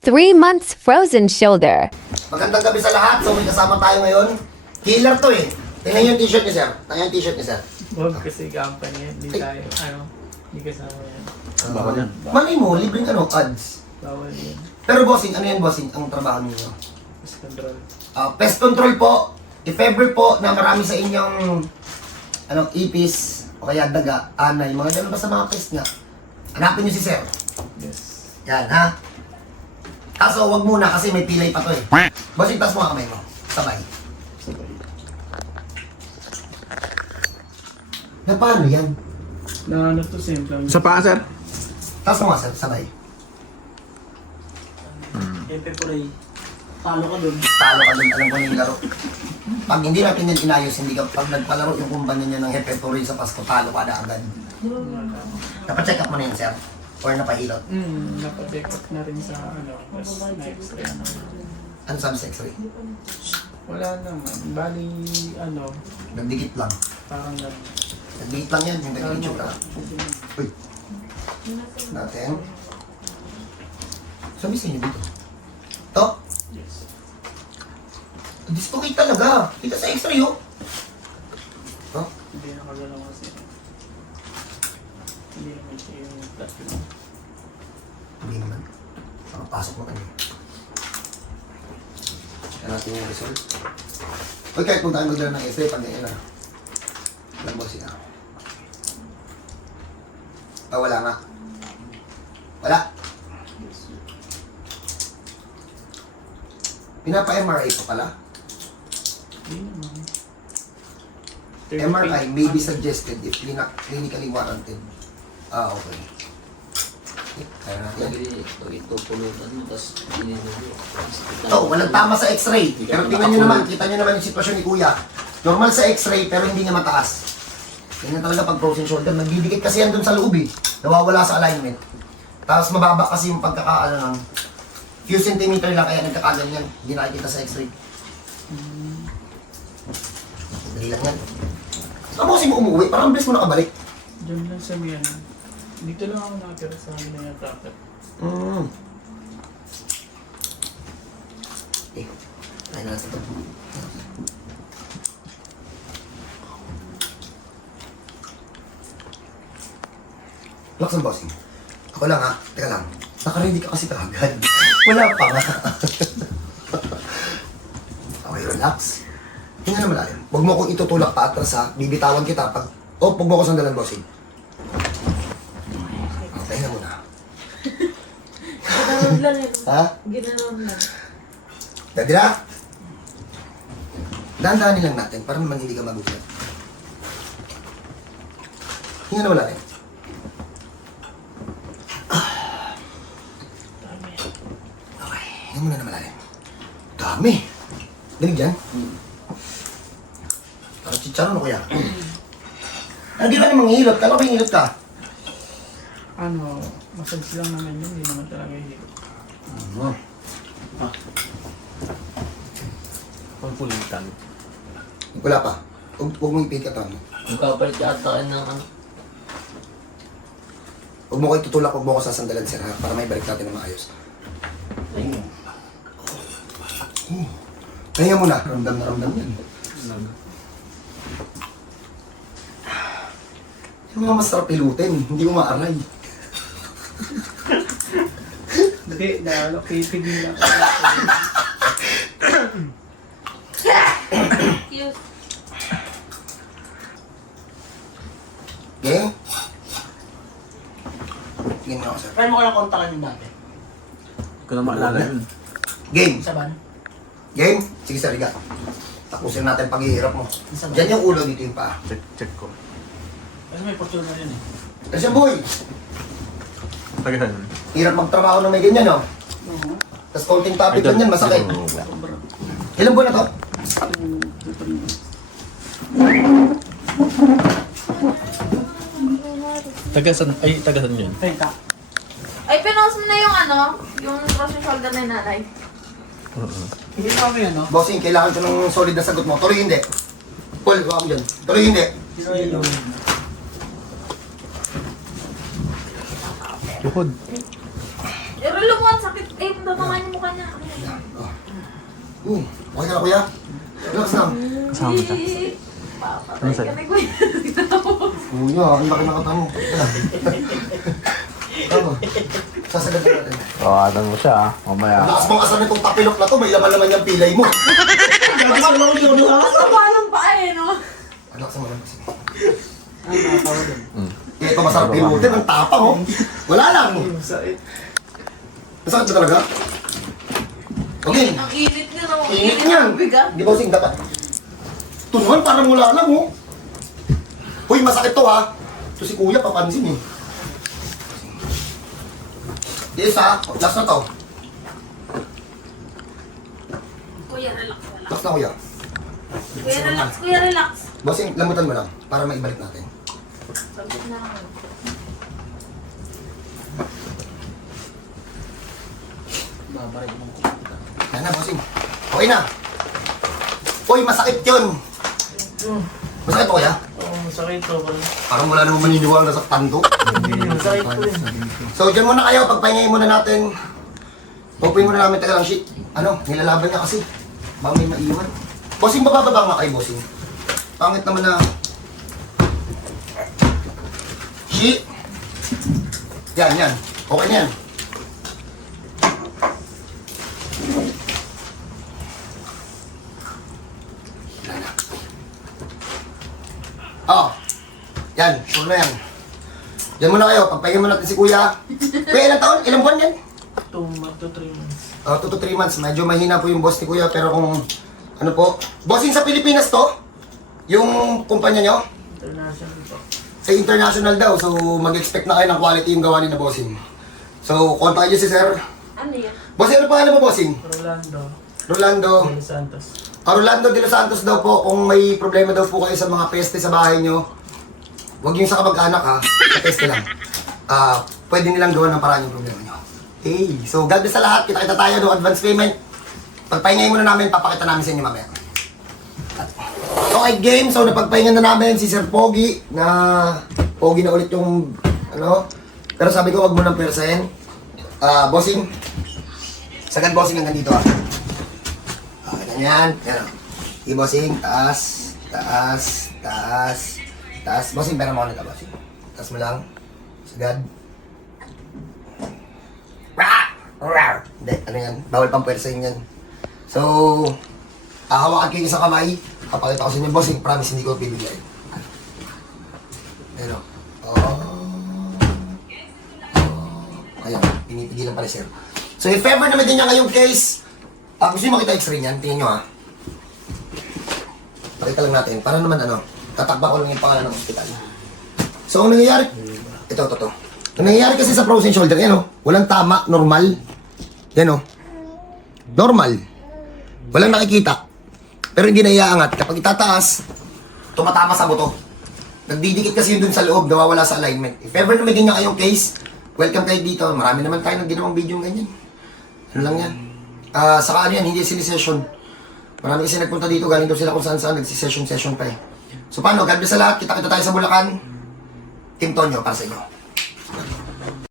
3 months frozen shoulder. Magandang gabi sa lahat. So may kasama tayo ngayon. Healer to eh. Tingnan yung t-shirt ni sir. Tingnan yung t-shirt ni sir. Huwag kasi company yan. Hindi tayo, hindi kasama yan. Bawal yan. Malay mo, libreng ads. Bawal yan. Pero bossing, ano yan bossing? Ang trabaho ninyo? Mas control. Pest control po. If ever po na marami sa inyong ipis o kaya daga, anay, mga ganun ba sa mga pest nga? Hanapin nyo si sir. Yes. Yan ha. Kaso wag muna kasi may pilay pa to eh. Bossing, tas mo ang kamay mo. Sabay. Sabay. Na paano yan? Na ano to, same lang. Sa paa, sir? Tas mo nga sir, sabay. Epe po rin. Talo ka dun. Talo ka dun, alam ko na yung laro. Pag hindi natin yan inayos, hindi ka, pag nagpalaro yung kumpanya niya ng Hepetory sa Pasko, talo ka na agad. Napacheck up mo na yan, sir? Or napahilot? Napacheck up na rin sa na-x-ray na. Ano sabi sa x-ray? Wala naman. Bali, Nagdikit lang. parang Nagdikit lang yan, yung nagdikit yung lang. Uy. Natin. Sabi sa inyo dito. To? yes. Dislocate talaga. Kita sa x-ray, oh. To? Hindi nakagalaw kasi. Hindi naman siya yung tatlo. Hindi naman. Pasok mo kanya. Kaya natin yung result. Uy, kahit kung tayo magdala ng x-ray, pag ganyan na. Alam mo siya. Wala nga. Wala. Pinapa-MRI pa pala. Hindi naman. MRI may be suggested if clinically warranted. Okay. Kaya natin. Pag ito pulutan mo, tapos ginagawa. Oh, walang tama sa x-ray. Pero tingnan nyo naman, kita nyo naman yung sitwasyon ni Kuya. Normal sa x-ray, pero hindi niya mataas. Ganyan talaga pag frozen shoulder. Nagdidikit kasi yan dun sa loob eh. Nawawala sa alignment. Tapos mababa kasi yung pagkakaano ng few centimeter lang kaya nagkakaganyan. Hindi nakikita sa x-ray. Dali lang yan. Saan mo kasi mo umuwi? Parang bilis mo nakabalik. Diyan lang sa may ano. Dito lang ako nakatira sa amin na yung dapat. Okay. Try na natin ito. Relax ang bossing. Ako lang ha. Teka lang. Naka-ready ka kasi kagad. Wala pa nga. Okay, relax. Hinga na malalim. Huwag mo akong itutulak pa atras ha. Bibitawan kita pag... Oh, huwag mo ako sandalan, bossing. Okay, hinga muna. Ginanon lang yun. Ha? Ginanon lang. Dadi na. Dahan-dahanin lang natin para naman hindi ka magulat. Hinga na malalim. Okay, hinga muna na malalim. Dami. Dinig dyan? Parang chicharon o kaya? Hindi ka namang hilot. Kala ko hilot ka? Massage lang naman yun. Hindi naman talaga hilo. Pagpulitan. Wala pa. Huwag mong ipit ka to. Magkapalit yata ng Huwag mo ko itutulak, huwag mo ko sasandalan sir ha, para may balik natin na maayos. Kaya mo na, ramdam na ramdam yan. Yung mga masarap pilutin, hindi mo maaray. Hindi, dahil pipigil lang. Cute. Okay? Game na ako sir. Try mo ko lang kontakan yung dati. Hindi ko na maalala yun. Game! Isa ba? Game? Sige sir, higa. Tapusin natin paghihirap mo. Isa ba? Diyan yung ulo, dito yung paa. Check ko. Kasi may fortune na yun eh. Kasi boy, Tagasan. hirap magtrabaho na may ganyan no? Tapos konting topic lang yan, masakit. Ilan buwan na to? Tagasan yun. Teka. Ay, pinost mo na yung yung frozen shoulder na nanay. Hindi pa kami ano? Bossing, kailangan ko ng solid na sagot mo. Tuloy hindi. Paul, huwag mo dyan. Tuloy hindi. Tuhod. Irelo mo ang sakit Eh, bababa yung mukha niya. Okay ka na kuya? Relax lang. Kasama siya. Ano sa'yo? Kuya, ang laki na kata mo. Ano? Sasagad na natin. Tawagan mo siya ah. Mamaya. Lakas mong asar nitong tapilok na to, may laman-laman yung pilay mo. Masama ng paa eh, no? Relax mo lang. Ito masarap pinutin, ang tapang oh. Wala lang. Masakit ba talaga? Okay. Ang init niya, no? Init niyan. Di ba sing dapat? Ito naman, parang wala lang oh. Uy, masakit to ha. Ito si kuya, papansin eh. Yes ha, last na to. Kuya, relax, relax. Last na kuya. Kuya, relax, kuya, relax. Bossing, lamutan mo lang para maibalik natin. Sabit na ako. Babarig mo. Yan na, bossing. Okay na. Uy, masakit yun. Masakit to kuya? Oo, masakit to. Parang wala namang maniniwala na saktan to. Masakit to eh. So, dyan muna kayo. Pagpahingayin muna natin. Open muna namin taga lang sheet. Ano, nilalaban niya kasi. Baka may maiwan. Bossing, bababa nga kayo, bossing. Pangit naman na... Sheet. Yan, yan. Okay na yan. Oh. Yan, sure na yan. Diyan muna kayo, pagpahinga muna natin si kuya. Kuya, ilang taon? Ilang buwan yan? 2 to 3 months. 2 to 3 months. Medyo mahina po yung boss ni kuya, pero kung ano po. Bossing sa Pilipinas to? Yung kumpanya nyo? International to. Sa international daw, so mag-expect na kayo ng quality yung gawa ni na bossing. So, kontakin nyo si sir. Ano yan? Bossing, ano pangalan mo, bossing? Rolando. Rolando. De Los Santos. Rolando de los Santos daw po, kung may problema daw po kayo sa mga peste sa bahay nyo, huwag yung sa kamag-anak ha, sa peste lang. Pwede nilang gawa ng paraan yung problema nyo. Okay, so God bless sa lahat, kita-kita tayo no advance payment. Pagpahingayin muna namin, papakita namin sa inyo mamaya. Okay game, so napagpahingan na namin si Sir Pogi, na Pogi na ulit yung ano, pero sabi ko wag mo nang persahin. Bossing, sagad bossing hanggang dito ha. Ganyan, yan o. Okay, bossing, taas, taas, taas, taas. Bossing, pera mo ulit ka, bossing. Taas mo lang. Sagad. Hindi, ano yan? Bawal pang pwersahin yan. So, hawakan kayo sa kamay. Papakita ko sa inyo, bossing. Promise, hindi ko bibigay. Ayan o. Ayan, pinipigilan pala sir. So, if ever naman din niya ngayong case, gusto nyo makita x-ray niyan? Tingnan nyo ha. Pakita lang natin. Para naman ano, tatakba ko lang yung pangalan ng hospital. So, ang nangyayari, ito. Ang nangyayari kasi sa frozen shoulder, yan o. Walang tama, normal. Yan o. Normal. Walang nakikita. Pero hindi na iaangat. Kapag itataas, tumatama sa buto. Nagdidikit kasi yun dun sa loob, nawawala sa alignment. If ever naman din niya kayong case, welcome kayo dito. Marami naman tayo nang ginawang video ganyan. Ano lang yan. Saka ano yan, hindi session. Marami kasi nagpunta dito, galing daw sila kung saan-saan, nagsisession pa eh. So paano, God bless sa lahat, kita-kita tayo sa Bulacan. Team Tonyo, para sa inyo.